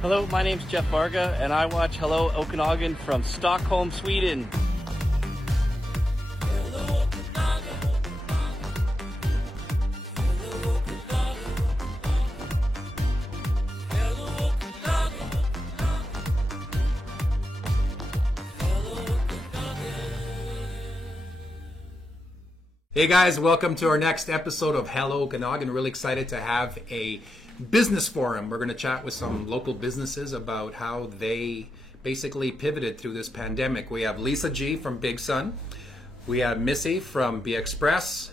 Hello, my name's Jeff Varga, and I watch Hello Okanagan from Stockholm, Sweden. Hey guys, welcome to our next episode of Hello Okanagan. Really excited to have a business forum. We're going to chat with some local businesses about how they basically pivoted through this pandemic. We have Lisa G from Big Sun. We have Missy from Be Express.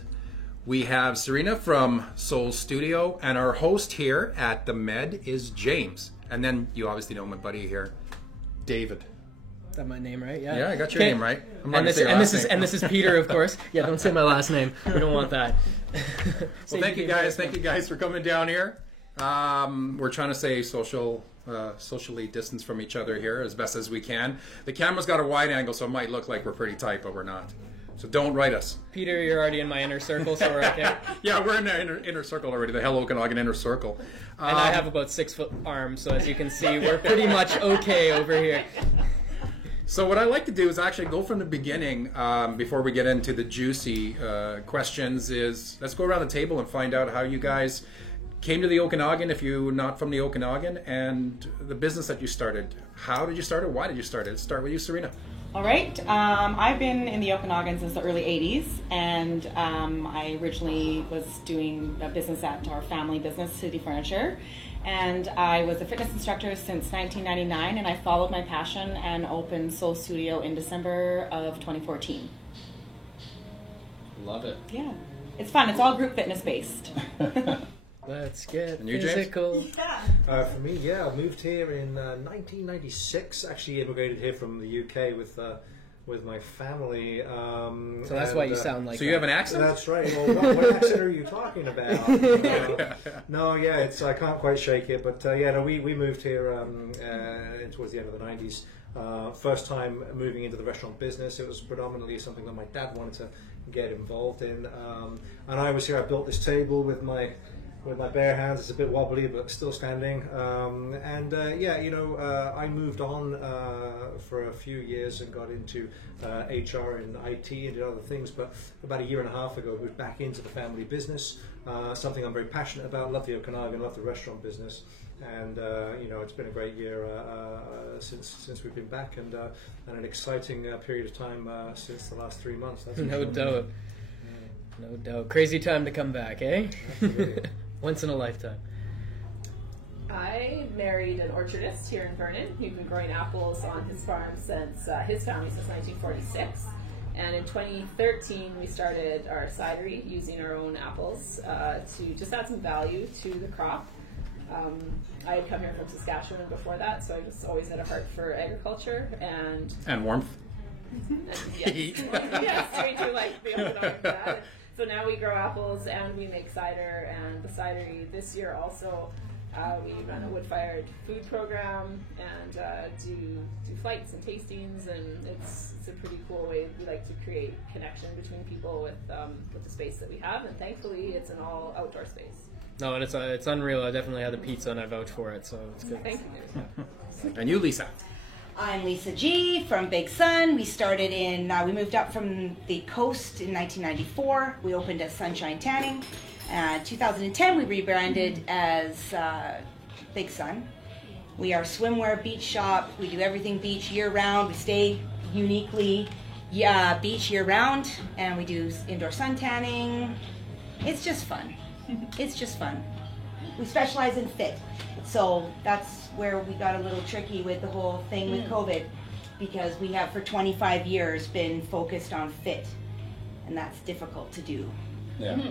We have Serena from Soul Studio. And our host here at the Med is James. And then you obviously know my buddy here, David. Is that my name right? Yeah. Yeah, I got your name right. And this is Peter, of course. Yeah, don't say my last name. We don't want that. Well, thank you guys. Thank you guys for coming down here. We're trying to stay socially distanced from each other here as best as we can. The camera's got a wide angle, so it might look like we're pretty tight, but we're not. So don't write us. Peter, you're already in my inner circle, so we're okay. Yeah, we're in the inner circle already, the Hello Okanagan inner circle. And I have about 6 foot arms, so as you can see, we're pretty much okay over here. So what I like to do is actually go from the beginning before we get into the juicy questions. Is let's go around the table and find out how you guys came to the Okanagan, if you're not from the Okanagan, and the business that you started. How did you start it? Why did you start it? Let's start with you, Serena. All right. I've been in the Okanagan since the early 80s, and I originally was doing a business at our family business, City Furniture. And I was a fitness instructor since 1999, and I followed my passion and opened Soul Studio in December of 2014. Love it. Yeah. It's fun. It's all group fitness based. Let's get And you, physical. For me, I moved here in 1996. Actually immigrated here from the UK with my family. So that's why you sound like So you have an accent? That's right. Well, what accent are you talking about? I can't quite shake it. But we moved here towards the end of the 90s. First time moving into the restaurant business. It was predominantly something that my dad wanted to get involved in. And I was here. I built this table with my bare hands. It's a bit wobbly, but still standing. I moved on for a few years and got into HR and IT and did other things. But about a year and a half ago, moved back into the family business. Something I'm very passionate about. Love the Okanagan, love the restaurant business, and it's been a great year since we've been back, and an exciting period of time since the last 3 months. That's No doubt. No doubt. Crazy time to come back, eh? Once in a lifetime. I married an orchardist here in Vernon who'd been growing apples on his farm since his family since 1946. And in 2013, we started our cidery using our own apples to just add some value to the crop. I had come here from Saskatchewan before that, so I just always had a heart for agriculture And warmth. Yes, we do like the Okanagan for that. So now we grow apples and we make cider, and the cidery this year also we run a wood-fired food program and do flights and tastings, and it's a pretty cool way. We like to create connection between people with the space that we have, and thankfully it's an all outdoor space. No, and it's unreal. I definitely had the pizza and I vouch for it, so it's good. Thank you. And you, Lisa. I'm Lisa G from Big Sun. We moved up from the coast in 1994. We opened as Sunshine Tanning. 2010, we rebranded as Big Sun. We are a swimwear beach shop. We do everything beach year-round. We stay uniquely beach year-round, and we do indoor sun tanning. It's just fun. It's just fun. We specialize in fit. So that's where we got a little tricky with the whole thing with COVID, because we have for 25 years been focused on fit, and that's difficult to do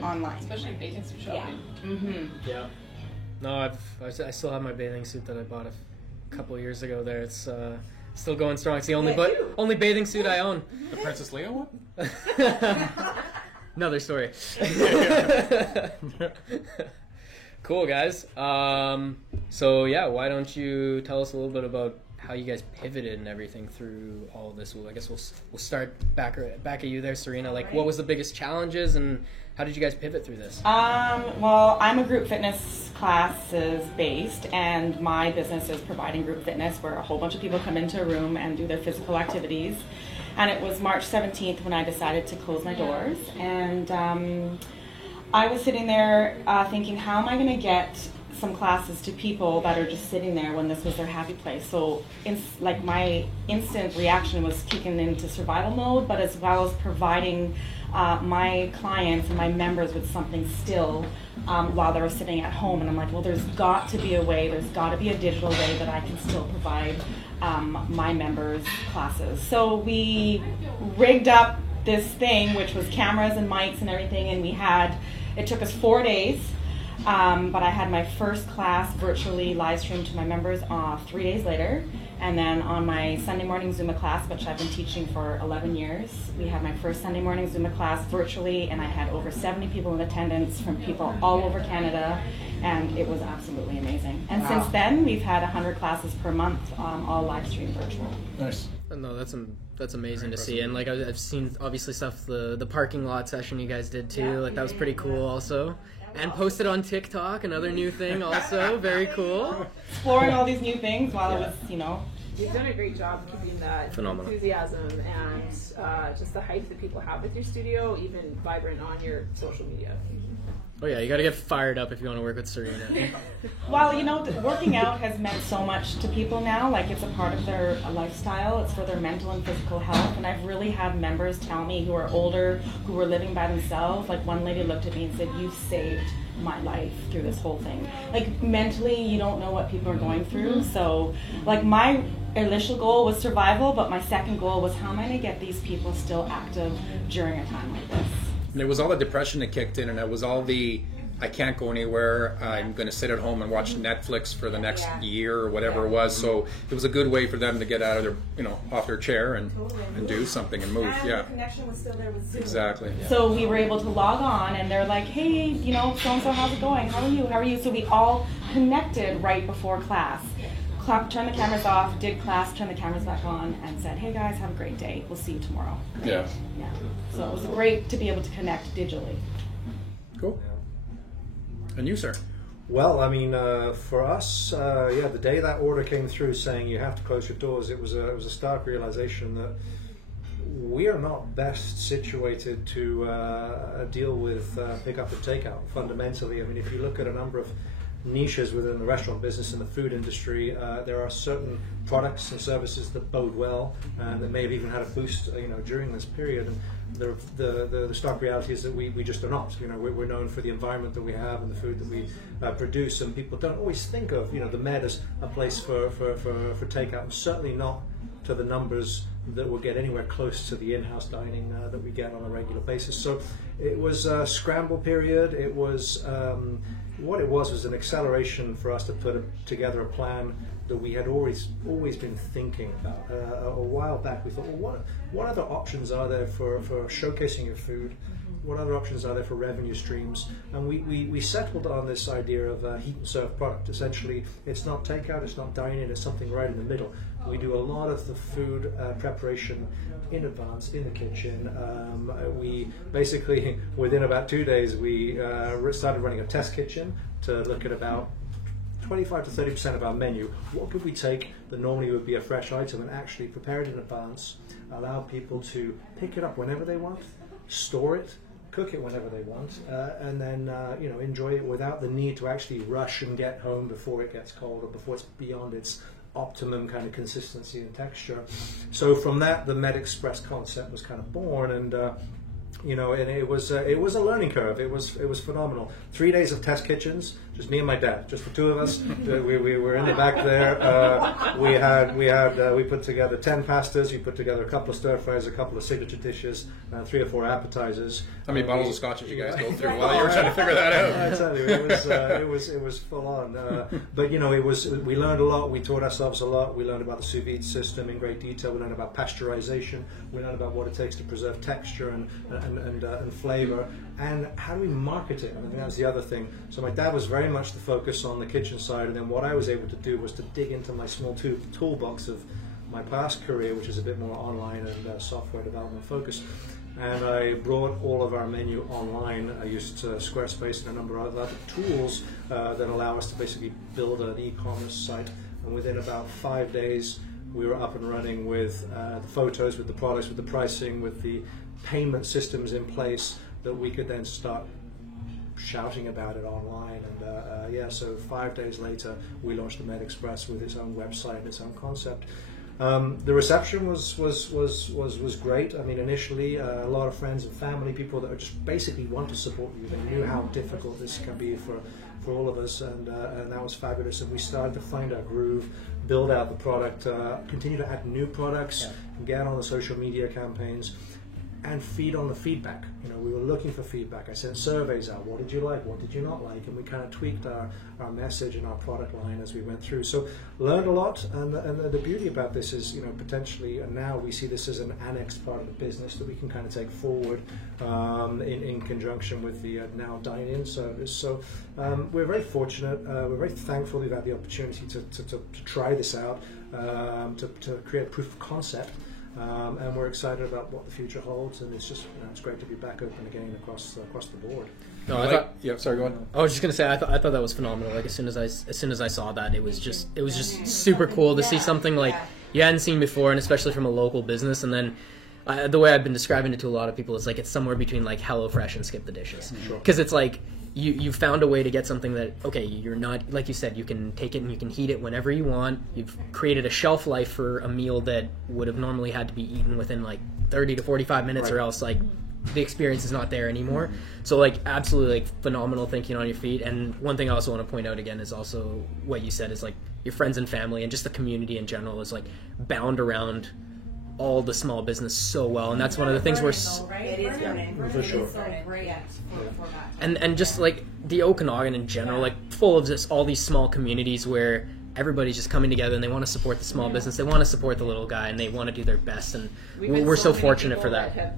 online. Especially bathing suit shopping. Yeah. Mm-hmm. Yeah. No, I still have my bathing suit that I bought a couple years ago there. It's still going strong. It's the only bathing suit I own. The Princess Leia one? Another story. Cool, guys. So yeah, why don't you tell us a little bit about how you guys pivoted and everything through all of this? Well, I guess we'll start back at you there, Serena. Like, what was the biggest challenges, and how did you guys pivot through this? Well, I'm a group fitness classes based, and my business is providing group fitness where a whole bunch of people come into a room and do their physical activities. And it was March 17th when I decided to close my doors, and I was sitting there thinking, how am I going to get some classes to people that are just sitting there when this was their happy place? So my instant reaction was kicking into survival mode, but as well as providing my clients and my members with something still while they were sitting at home. And I'm like, well, there's got to be a way, there's got to be a digital way that I can still provide my members classes. So we rigged up this thing, which was cameras and mics and everything, and it took us 4 days. But I had my first class virtually live streamed to my members 3 days later. And then on my Sunday morning Zumba class, which I've been teaching for 11 years, we had my first Sunday morning Zumba class virtually, and I had over 70 people in attendance from people all over Canada, and it was absolutely amazing. And since then, we've had 100 classes per month, all live streamed virtual. Nice. No, that's amazing to see. And like I've seen obviously stuff, the parking lot session you guys did too. Like that was pretty cool also. And posted on TikTok, another new thing also. Very cool. Exploring all these new things while I was, You've done a great job keeping that Phenomenal enthusiasm and just the hype that people have with your studio even vibrant on your social media. Oh yeah, you got to get fired up if you want to work with Serena. Well, working out has meant so much to people now. Like, it's a part of their lifestyle. It's for their mental and physical health. And I've really had members tell me who are older, who were living by themselves. Like, one lady looked at me and said, "You've saved my life through this whole thing." Like, mentally, you don't know what people are going through. So, like, my initial goal was survival, but my second goal was, how am I going to get these people still active during a time like this? And it was all the depression that kicked in, and it was all the, I can't go anywhere, I'm going to sit at home and watch Netflix for the next year or whatever it was. So it was a good way for them to get out of their, off their chair and do something and move. And the connection was still there with Zoom. Exactly. Yeah. So we were able to log on, and they're like, "Hey, so-and-so, how's it going? How are you? So we all connected right before class. Turned the cameras off, did class, turned the cameras back on, and said, "Hey guys, have a great day. We'll see you tomorrow." Yeah. Yeah. So it was great to be able to connect digitally. Cool. And you, sir? Well, I mean, for us, the day that order came through saying you have to close your doors, it was a stark realization that we are not best situated to deal with pick-up and take-out. Fundamentally, I mean, if you look at a number of niches within the restaurant business and the food industry, there are certain products and services that bode well and that may have even had a boost, during this period. And the stark reality is that we just are not. We're known for the environment that we have and the food that we produce, and people don't always think of the Med as a place for takeout, and certainly not to the numbers that will get anywhere close to the in-house dining that we get on a regular basis. So it was a scramble period. It was what it was an acceleration for us to put together a plan that we had always been thinking about. A while back, we thought, well, what other options are there for showcasing your food? What other options are there for revenue streams? And we settled on this idea of a heat and serve product. Essentially, it's not takeout, it's not dine-in, it's something right in the middle. We do a lot of the food preparation in advance in the kitchen. We basically, within about 2 days, we started running a test kitchen to look at about 25 to 30% of our menu. What could we take that normally would be a fresh item and actually prepare it in advance, allow people to pick it up whenever they want, store it, cook it whenever they want, and then enjoy it without the need to actually rush and get home before it gets cold or before it's beyond its optimum kind of consistency and texture. So from that, the Med Express concept was kind of born, and and it was a learning curve. It was phenomenal. 3 days of test kitchens, just me and my dad, just the two of us. we were in the back there. We put together 10 pastas. We put together a couple of stir fries, a couple of signature dishes, 3 or 4 appetizers. How many bottles of scotch did you guys go through while you were trying to figure that out? I tell you, it was full on. But we learned a lot. We taught ourselves a lot. We learned about the sous vide system in great detail. We learned about pasteurization. We learned about what it takes to preserve texture and flavor. And how do we market it? I think that was the other thing. So my dad was very very much the focus on the kitchen side. And then what I was able to do was to dig into my small toolbox of my past career, which is a bit more online and software development focused. And I brought all of our menu online. I used Squarespace and a number of other tools that allow us to basically build an e-commerce site. And within about 5 days, we were up and running with the photos, with the products, with the pricing, with the payment systems in place that we could then start shouting about it online. And so 5 days later, we launched the MedExpress with its own website and its own concept. The reception was great. I mean, initially, a lot of friends and family, people that just basically want to support you. They knew how difficult this can be for all of us, and that was fabulous. And we started to find our groove, build out the product, continue to add new products, get on the social media campaigns, and feed on the feedback. You know, we were looking for feedback. I sent surveys out. What did you like? What did you not like? And we kind of tweaked our message and our product line as we went through. So learned a lot. And the beauty about this is, you know, potentially, and now we see this as an annexed part of the business that we can kind of take forward in conjunction with the now dine-in service. So we're very fortunate. We're very thankful we've had the opportunity to try this out, to create proof of concept. And we're excited about what the future holds, and it's just, you know, it's great to be back open again across the board. No, I thought. Yeah, sorry, go on. I was just gonna say I thought that was phenomenal. Like as soon as I saw that, it was just super cool to see something like you hadn't seen before, and especially from a local business. And then the way I've been describing it to a lot of people is like it's somewhere between like HelloFresh and Skip the Dishes, because it's like you found a way to get something that, okay, you're not, like you said, you can take it and you can heat it whenever you want. You've created a shelf life for a meal that would have normally had to be eaten within like 30 to 45 minutes, or else like the experience is not there anymore. So like absolutely like phenomenal thinking on your feet. And one thing I also want to point out again is also what you said is like your friends and family and just the community in general is like bound around all the small business so well, and that's one of the things It is learning. For sure. and just like the Okanagan in general, like full of just all these small communities where everybody's just coming together and they want to support the small business, they want to support the little guy, and they want to do their best, and we're so fortunate for that. Have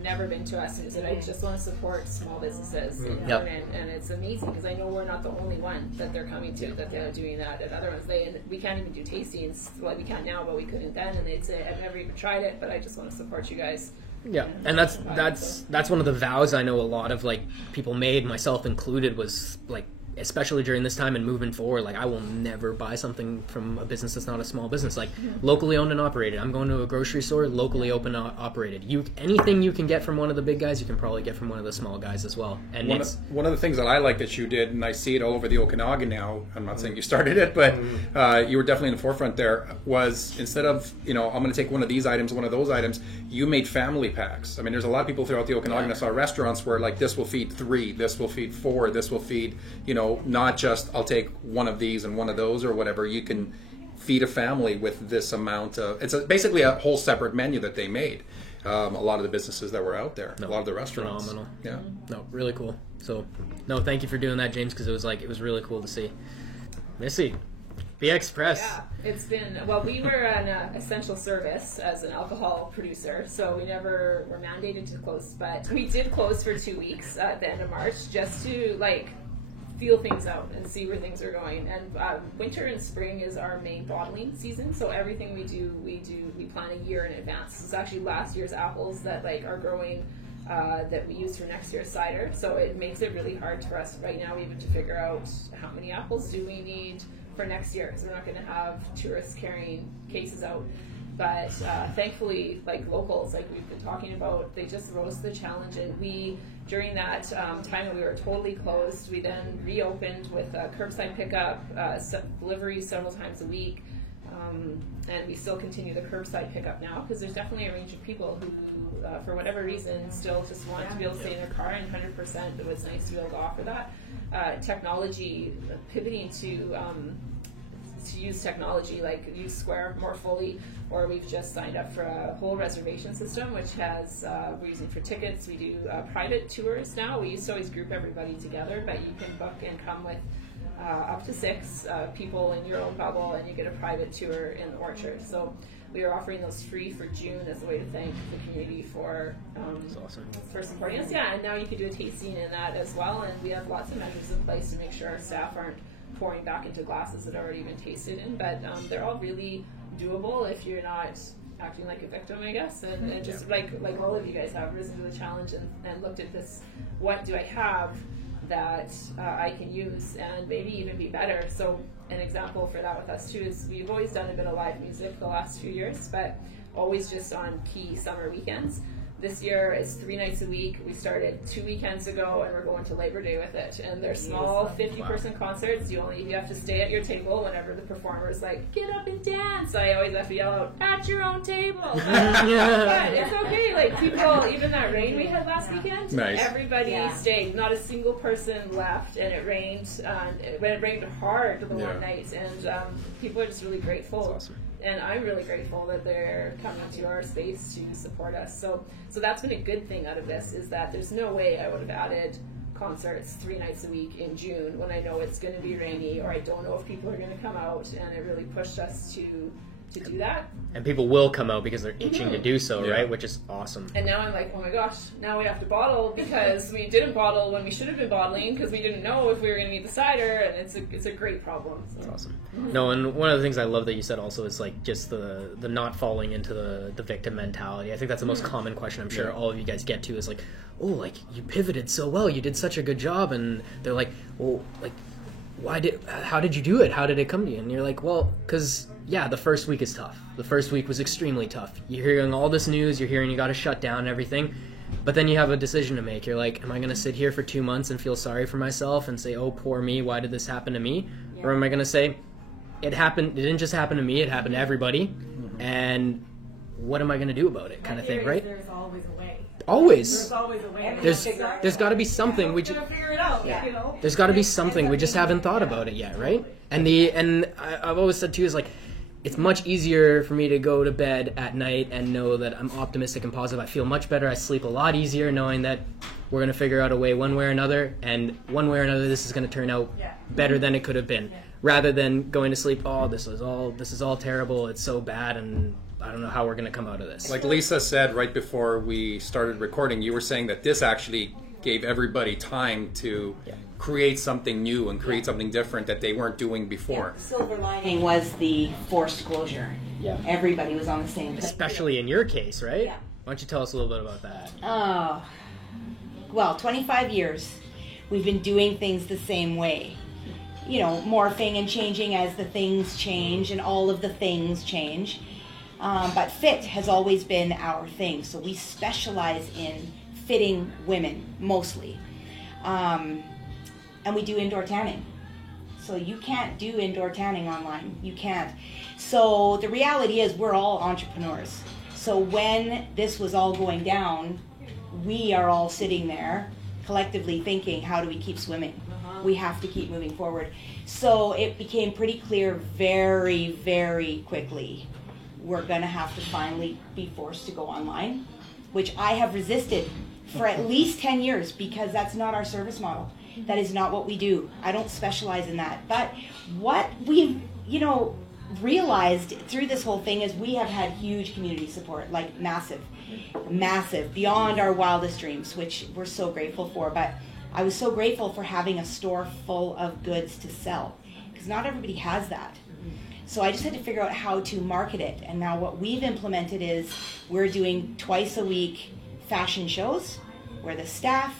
never been to us and said, I just want to support small businesses in Vernon, and it's amazing because I know we're not the only one that they're coming to, that they're doing that at other ones. We can't even do tastings. Well, we can now, but we couldn't then, and they'd say, I've never even tried it, but I just want to support you guys. Yeah, and that's one of the vows I know a lot of like people made, myself included, was like, especially during this time and moving forward, like I will never buy something from a business that's not a small business, like locally owned and operated. I'm going to a grocery store, locally open operated. Anything you can get from one of the big guys, you can probably get from one of the small guys as well. And one of the things that I like that you did, and I see it all over the Okanagan now, I'm not saying you started it, but you were definitely in the forefront there, was instead of, you know, I'm going to take one of these items, one of those items, you made family packs. I mean, there's a lot of people throughout the Okanagan. I saw restaurants where like this will feed 3, this will feed 4, this will feed, you know, not just I'll take one of these and one of those or whatever. You can feed a family with this amount of, it's basically a whole separate menu that they made. A lot of the businesses that were out there, a lot of the restaurants. Phenomenal. Yeah. No, really cool. So, no, thank you for doing that, James, because it was really cool to see. Missy, BX Express. Yeah, it's been, well, we were an essential service as an alcohol producer, so we never were mandated to close, but we did close for 2 weeks at the end of March just to like feel things out and see where things are going. And winter and spring is our main bottling season, so everything we plan a year in advance. It's actually last year's apples that like are growing that we use for next year's cider, so it makes it really hard for us right now even to figure out how many apples do we need for next year, because we're not going to have tourists carrying cases out. But thankfully, like locals, like we've been talking about, they just rose to the challenge. And we, during that time when we were totally closed, we then reopened with curbside pickup, delivery several times a week. And we still continue the curbside pickup now, because there's definitely a range of people who, for whatever reason, still just want to be able to stay in their car, and 100% it was nice to be able to offer that. Technology, pivoting to use technology, like use Square more fully, or we've just signed up for a whole reservation system, which has, we're using for tickets. We do private tours now. We used to always group everybody together, but you can book and come with up to 6 people in your own bubble, and you get a private tour in the orchard. So we are offering those free for June as a way to thank the community for for supporting us. Yeah, and now you can do a tasting in that as well, and we have lots of measures in place to make sure our staff aren't pouring back into glasses that have already been tasted in. But they're all really doable if you're not acting like a victim, I guess, and just like all of you guys have risen to the challenge and looked at this, what do I have that I can use and maybe even be better. So an example for that with us too is we've always done a bit of live music the last few years, but always just on key summer weekends. This year it's 3 nights a week. We started 2 weekends ago, and we're going to Labor Day with it. And they're small 50-person concerts. You have to stay at your table whenever the performer's like, get up and dance. I always have to yell out, at your own table. But it's okay. Like people, even that rain we had last weekend, everybody stayed. Not a single person left, and it rained. It rained hard the one night, and people are just really grateful. That's awesome. And I'm really grateful that they're coming to our space to support us. So that's been a good thing out of this, is that there's no way I would have added concerts 3 nights a week in June when I know it's going to be rainy, or I don't know if people are going to come out, and it really pushed us to do that. And people will come out because they're itching to do so, right? Which is awesome. And now I'm like, oh my gosh, now we have to bottle because we didn't bottle when we should have been bottling because we didn't know if we were going to need the cider, and it's a great problem. So. That's awesome. No, and one of the things I love that you said also is like just the not falling into the victim mentality. I think that's the most common question I'm sure all of you guys get to is like, oh, like you pivoted so well, you did such a good job, and they're like, well, like how did you do it? How did it come to you? And you're like, well, because the first week is tough. The first week was extremely tough. You're hearing all this news, you're hearing you got to shut down and everything, but then you have a decision to make. You're like, am I going to sit here for 2 months and feel sorry for myself and say, oh, poor me, why did this happen to me? Or am I going to say, it didn't just happen to me, it happened to everybody, and what am I going to do about it, kind of thing, right? There's always a way. Always. There's always a way. There's got to be something. We're gonna figure it out. You know? There's got to be something. We just haven't thought about it yet, right? And I've always said too is like, it's much easier for me to go to bed at night and know that I'm optimistic and positive. I feel much better. I sleep a lot easier knowing that we're going to figure out a way one way or another, and one way or another this is going to turn out better than it could have been, rather than going to sleep, oh, this is all terrible, it's so bad, and I don't know how we're going to come out of this. Like Lisa said right before we started recording, you were saying that this actually gave everybody time to create something new and create something different that they weren't doing before. Silver lining was the forced closure. Everybody was on the same page. Especially in your case, right? Why don't you tell us a little bit about that? Oh, well, 25 years we've been doing things the same way. You know, morphing and changing as the things change and all of the things change. But fit has always been our thing. So we specialize in fitting women, mostly. And we do indoor tanning. So you can't do indoor tanning online. You can't. So the reality is we're all entrepreneurs. So when this was all going down, we are all sitting there collectively thinking, how do we keep swimming? We have to keep moving forward. So it became pretty clear very, very quickly we're going to have to finally be forced to go online, which I have resisted for at least 10 years because that's not our service model. That is not what we do. I don't specialize in that. But what we've, realized through this whole thing is we have had huge community support, like massive, beyond our wildest dreams, which we're so grateful for. But I was so grateful for having a store full of goods to sell because not everybody has that. So I just had to figure out how to market it. And now what we've implemented is we're doing twice a week fashion shows where the staff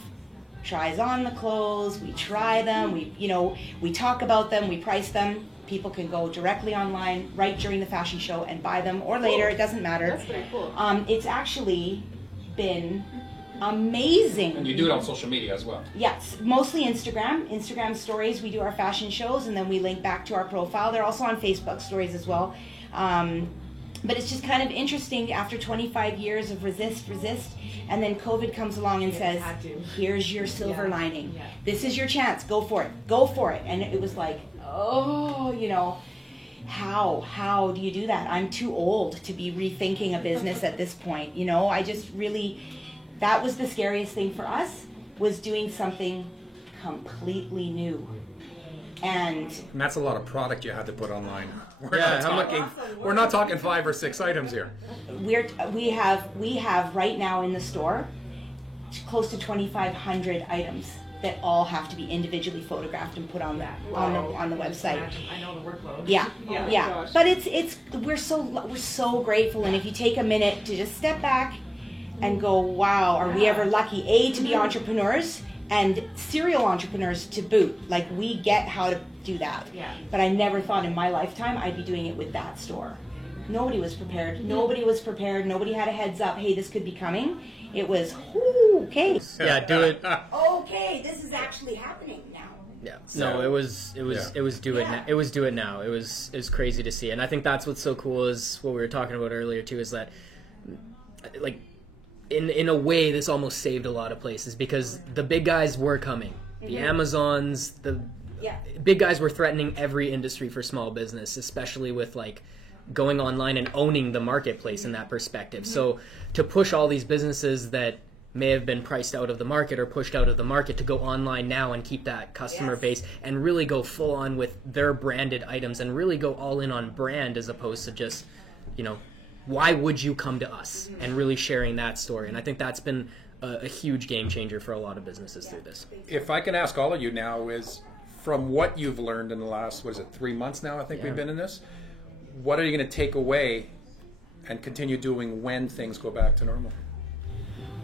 tries on the clothes, we try them, we talk about them, we price them. People can go directly online right during the fashion show and buy them, or later, it doesn't matter. That's pretty cool. It's actually been amazing. And you do it on social media as well. Yes, mostly Instagram stories. We do our fashion shows and then we link back to our profile. They're also on Facebook stories as well. But it's just kind of interesting after 25 years of resist, and then COVID comes along and says, here's your silver lining. Yeah. This is your chance. Go for it. And it was like, oh, how do you do that? I'm too old to be rethinking a business at this point. I just really, that was the scariest thing for us, was doing something completely new. And And that's a lot of product you had to put online. Yeah, how much- We're not talking 5 or 6 items here. we have right now in the store close to 2,500 items that all have to be individually photographed and put on the website. I know the workload. Yeah, Oh my yeah. gosh. But we're so grateful, and if you take a minute to just step back and go, wow, are we ever lucky to be entrepreneurs and serial entrepreneurs to boot? Like, we get how to do that. Yeah. But I never thought in my lifetime I'd be doing it with that store. Nobody was prepared. Nobody was prepared. Nobody had a heads up. Hey, this could be coming. It was, okay. Yeah, do it. Okay, this is actually happening now. Yeah. No, it was do it Yeah. now. It was do it now. It was crazy to see. And I think that's what's so cool is what we were talking about earlier too, is that like in a way this almost saved a lot of places because the big guys were coming. The Amazons, the big guys were threatening every industry for small business, especially with like going online and owning the marketplace in that perspective. So to push all these businesses that may have been priced out of the market or pushed out of the market to go online now and keep that customer base and really go full on with their branded items and really go all in on brand as opposed to just, why would you come to us and really sharing that story. And I think that's been a huge game changer for a lot of businesses through this. If I can ask all of you now is, from what you've learned in the last, 3 months now I think we've been in this, what are you going to take away and continue doing when things go back to normal?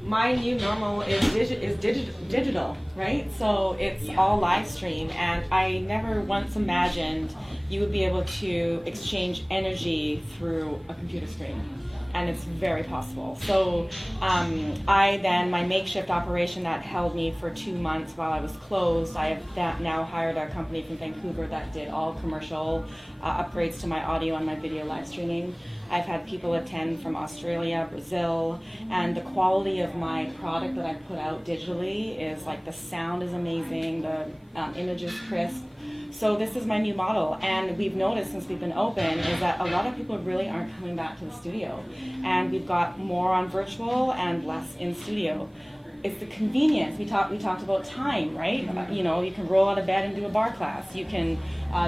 My new normal is digital, right? So it's all live stream, and I never once imagined you would be able to exchange energy through a computer screen, and it's very possible. So my makeshift operation that held me for 2 months while I was closed, I have now hired a company from Vancouver that did all commercial upgrades to my audio and my video live streaming. I've had people attend from Australia, Brazil, and the quality of my product that I put out digitally is like the sound is amazing, the image is crisp. So this is my new model, and we've noticed since we've been open is that a lot of people really aren't coming back to the studio, and we've got more on virtual and less in studio. It's the convenience. We talked about time, right? You can roll out of bed and do a bar class. You can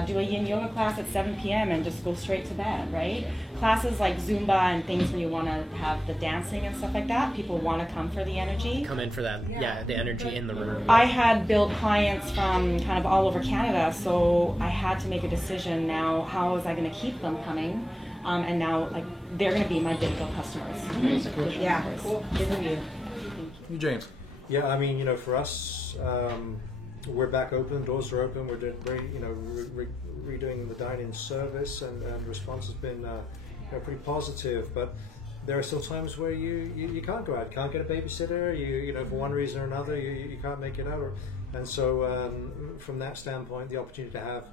do a yin yoga class at 7 p.m. and just go straight to bed, right? Classes like Zumba and things where you want to have the dancing and stuff like that, people want to come for the energy. Come in for that, the energy in the room. I had built clients from kind of all over Canada, so I had to make a decision now, how was I going to keep them coming? And now, they're going to be my digital customers. Yeah, cool. You, James. Yeah, I mean, for us, we're back open. Doors are open. We're doing, redoing the dine-in service, and response has been pretty positive. But there are still times where you can't go out, can't get a babysitter. You for one reason or another, you can't make it out. And so, from that standpoint, the opportunity to have,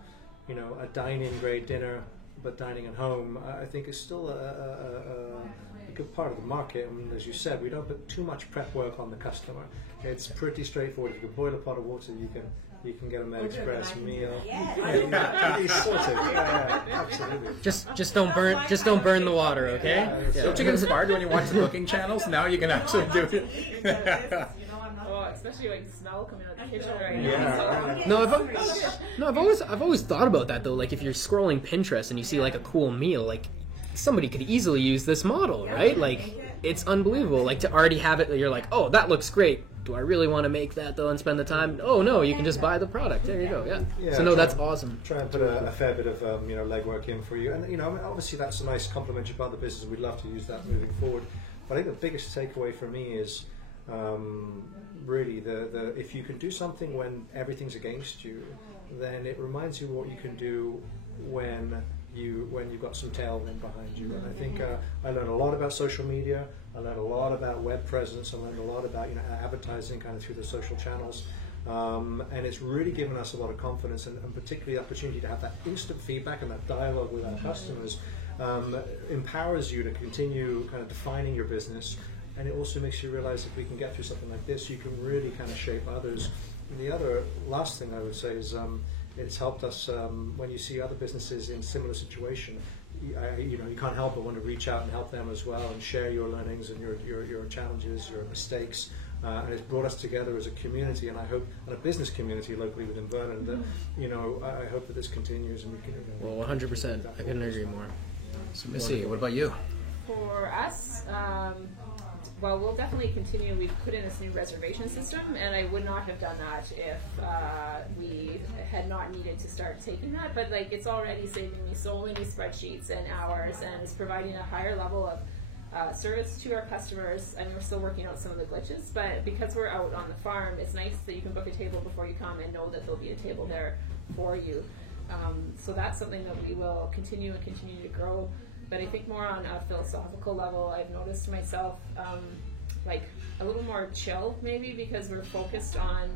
a dine-in grade dinner, but dining at home, I think is still a good part of the market. I mean, as you said, we don't put too much prep work on the customer. It's pretty straightforward. If you can boil a pot of water, you can get a Med Express meal. It's sorted. Yeah, absolutely. Just don't burn the water, okay? Don't you get inspired when you watch the cooking channels? Now you can actually do it. Oh, especially like the smell coming out of the kitchen right Yeah. now. I've always thought about that though. Like if you're scrolling Pinterest and you see like a cool meal, like somebody could easily use this model, right? Like it's unbelievable. Like to already have it, you're like, oh, that looks great. Do I really want to make that though and spend the time? Oh no, you can just buy the product. There you go. Yeah. So no, that's awesome. Try and put a fair bit of legwork in for you, and obviously that's a nice complementary part of the business. We'd love to use that moving forward. But I think the biggest takeaway for me is really the if you can do something when everything's against you, then it reminds you what you can do when you've got some tailwind behind you. And I think I learned a lot about social media. I learned a lot about web presence. I learned a lot about advertising kind of through the social channels. And it's really given us a lot of confidence, and particularly the opportunity to have that instant feedback and that dialogue with our customers empowers you to continue kind of defining your business. And it also makes you realize if we can get through something like this, you can really kind of shape others. And the other last thing I would say is it's helped us when you see other businesses in similar situation. You can't help but want to reach out and help them as well and share your learnings and your challenges, your mistakes. and it's brought us together as a community, and I hope, and a business community locally within Vernon, that I hope that this continues and we can. Well, 100%. I couldn't agree more. So Missy, what about you? For us, well, we'll definitely continue. We've put in this new reservation system, and I would not have done that if we had not needed to start taking that. But like, it's already saving me so many spreadsheets and hours, and it's providing a higher level of service to our customers. I mean, we're still working out some of the glitches, but because we're out on the farm, it's nice that you can book a table before you come and know that there'll be a table there for you. So that's something that we will continue to grow. But I think more on a philosophical level, I've noticed myself like a little more chill, maybe because we're focused on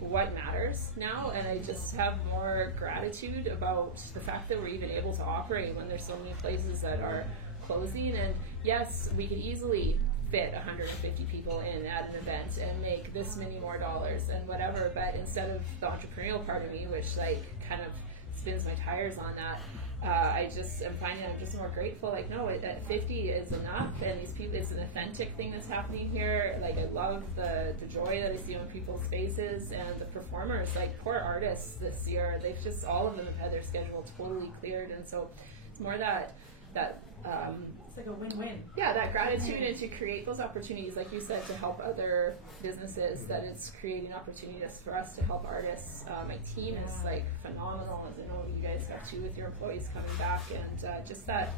what matters now, and I just have more gratitude about the fact that we're even able to operate when there's so many places that are closing. And yes, we could easily fit 150 people in at an event and make this many more dollars and whatever, but instead of the entrepreneurial part of me, which like kind of spins my tires on that, I just am finding I'm just more grateful. Like, no, at 50 is enough, and these people, it's an authentic thing that's happening here. Like, I love the joy that I see on people's faces, and the performers, like poor artists this year, they've just, all of them have had their schedule totally cleared, and so it's more that it's like a win-win. Yeah, that gratitude, and to create those opportunities, like you said, to help other businesses, that it's creating opportunities for us to help artists. My team is like phenomenal, as I know you guys got too with your employees coming back, and just that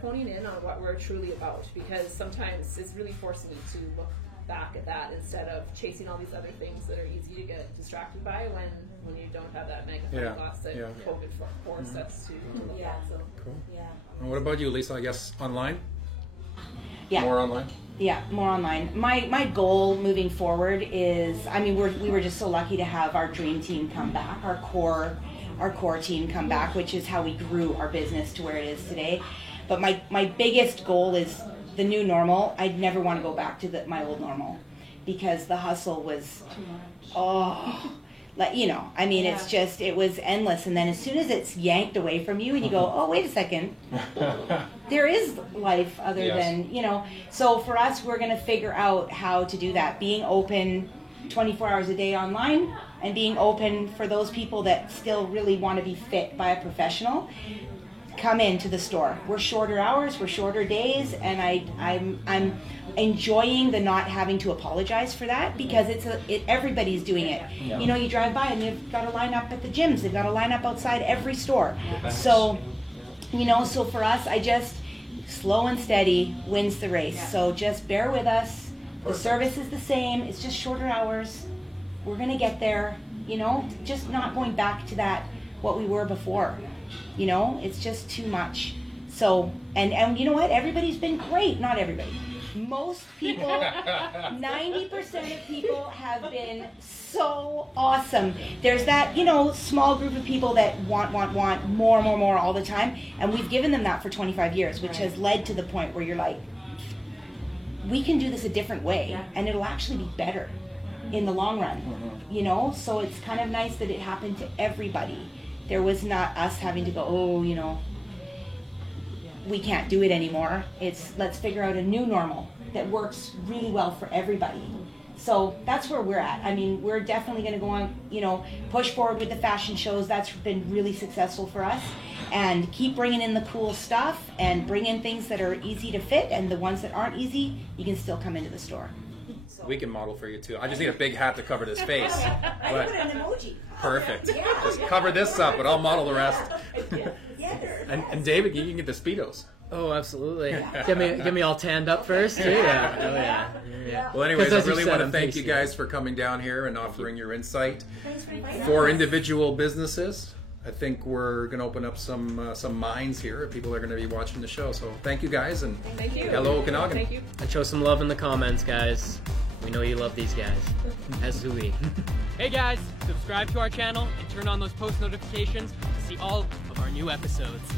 honing in on what we're truly about, because sometimes it's really forcing me to look back at that instead of chasing all these other things that are easy to get distracted by when you don't have that magnifying glass that COVID forced us to look at. So. Cool. Yeah. And what about you, Lisa? I guess online? Yeah. More online? Yeah, more online. My goal moving forward is, I mean, we were just so lucky to have our dream team come back, our core team come back, which is how we grew our business to where it is today. But my biggest goal is the new normal. I'd never want to go back to my old normal, because the hustle was, like, I mean, it's just, it was endless. And then as soon as it's yanked away from you and you go, oh, wait a second, there is life other than, So for us, we're going to figure out how to do that. Being open 24 hours a day online, and being open for those people that still really want to be fit by a professional. Come into the store. We're shorter hours, we're shorter days, and I'm enjoying the not having to apologize for that, because everybody's doing it. Yeah. You drive by and they've got to line up at the gyms, they've got to line up outside every store. So, so for us, I just, slow and steady wins the race. Yeah. So just bear with us. Perfect. The service is the same, it's just shorter hours. We're gonna get there, just not going back to that, what we were before. It's just too much. So, and you know what? Everybody's been great. Not everybody. Most people, 90% of people have been so awesome. There's that, small group of people that want more all the time. And we've given them that for 25 years, which has led to the point where you're like, we can do this a different way, and it'll actually be better in the long run. So it's kind of nice that it happened to everybody. There was not us having to go, we can't do it anymore. It's, let's figure out a new normal that works really well for everybody. So that's where we're at. I mean, we're definitely going to go on, push forward with the fashion shows. That's been really successful for us. And keep bringing in the cool stuff, and bring in things that are easy to fit, and the ones that aren't easy, you can still come into the store. We can model for you too. I just need a big hat to cover this face. I put an emoji. Perfect. Just cover this up, but I'll model the rest. And David, you can get the Speedos. Oh, absolutely. Get me all tanned up first too. Yeah. Well, anyways, I really want to thank you guys for coming down here and offering your insight for individual businesses. I think we're going to open up some minds here. People are going to be watching the show. So thank you guys, and thank you. Hello Okanagan. Thank you. And show some love in the comments, guys. We know you love these guys, as do we. Hey guys, subscribe to our channel and turn on those post notifications to see all of our new episodes.